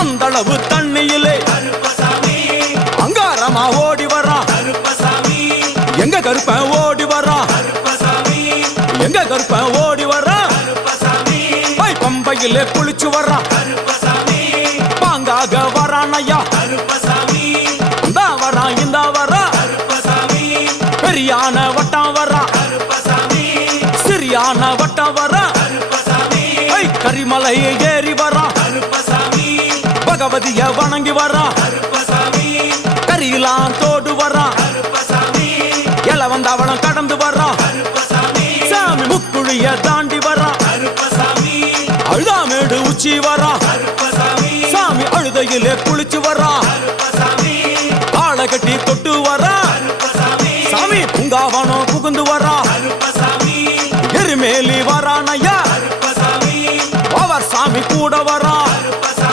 அந்த அளவு தண்ணியிலே அங்காரமா ஓடி வரான் எங்க கருப்பன் ஓடி வரான் எங்க கருப்பன் ஓடி வரான் பம்பையிலே குளிச்சு வரான் பாங்காக வரான் ஐயா இந்த வரான் இந்த வரான் பெரியான வட்டம் வரான் சிறியான வட்டம் வரான் கரிமலையை ஏறி வரான் பகவதிய வணங்கி வரான் கரியெல்லாம் தோடு வரான் எல வந்தவளம் கடந்து வரான் சாமி முக்குழிய தாண்டி வரான் அழுதாமேடு உச்சி வரான் சாமி அழுதையிலே குளிச்சு வரான் ஆளை கட்டி தொட்டு வர